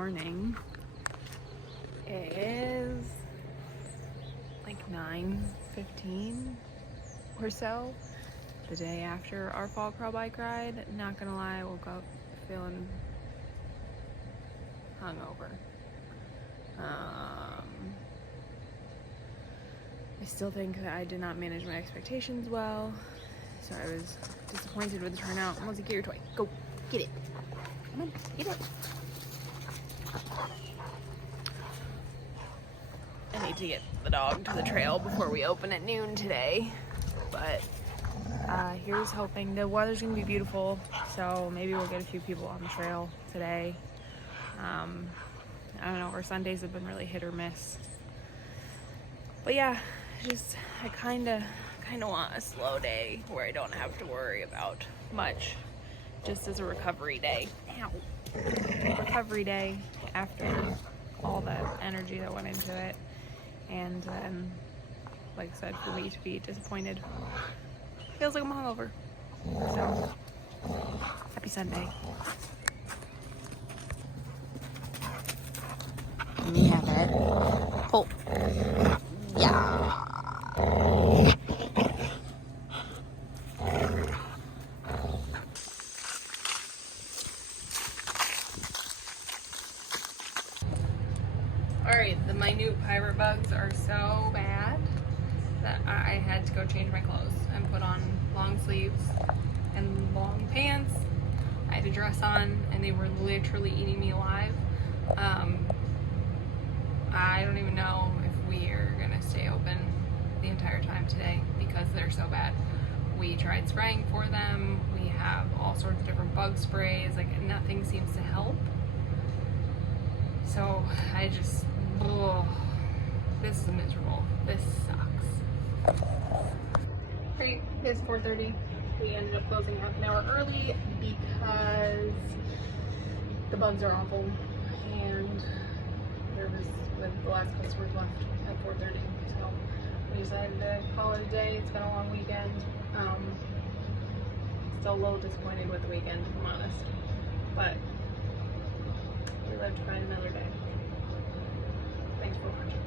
morning. It is like 9:15 or so, the day after our fall crawl bike ride. Not gonna lie, I woke up feeling hungover. I still think that I did not manage my expectations well, so I was disappointed with the turnout. Lindsay, get your toy. Go, get it. Come on, get it. I need to get the dog to the trail before we open at noon today, but here's hoping. The weather's gonna be beautiful, so maybe we'll get a few people on the trail today. I don't know, our Sundays have been really hit or miss. But yeah, I kind of want a slow day where I don't have to worry about much, just as a recovery day. Ow. Recovery day after all the energy that went into it. And then, like I said, for me to be disappointed feels like I'm hungover. So, happy Sunday. Let me have it. Pull. Yeah. Alright, the minute pirate bugs are so bad that I had to go change my clothes and put on long sleeves and long pants. I had a dress on and they were literally eating me alive. I don't even know if we are gonna stay open the entire time today because they're so bad. We tried spraying for them. We have all sorts of different bug sprays. Like, nothing seems to help. So this is miserable. This sucks. Great, it's 4:30. We ended up closing half an hour early because the bugs are awful and there was the last customers left at 4:30. So we decided to call it a day. It's been a long weekend. Still a little disappointed with the weekend, if I'm honest. But we live to find another day. Thanks for watching.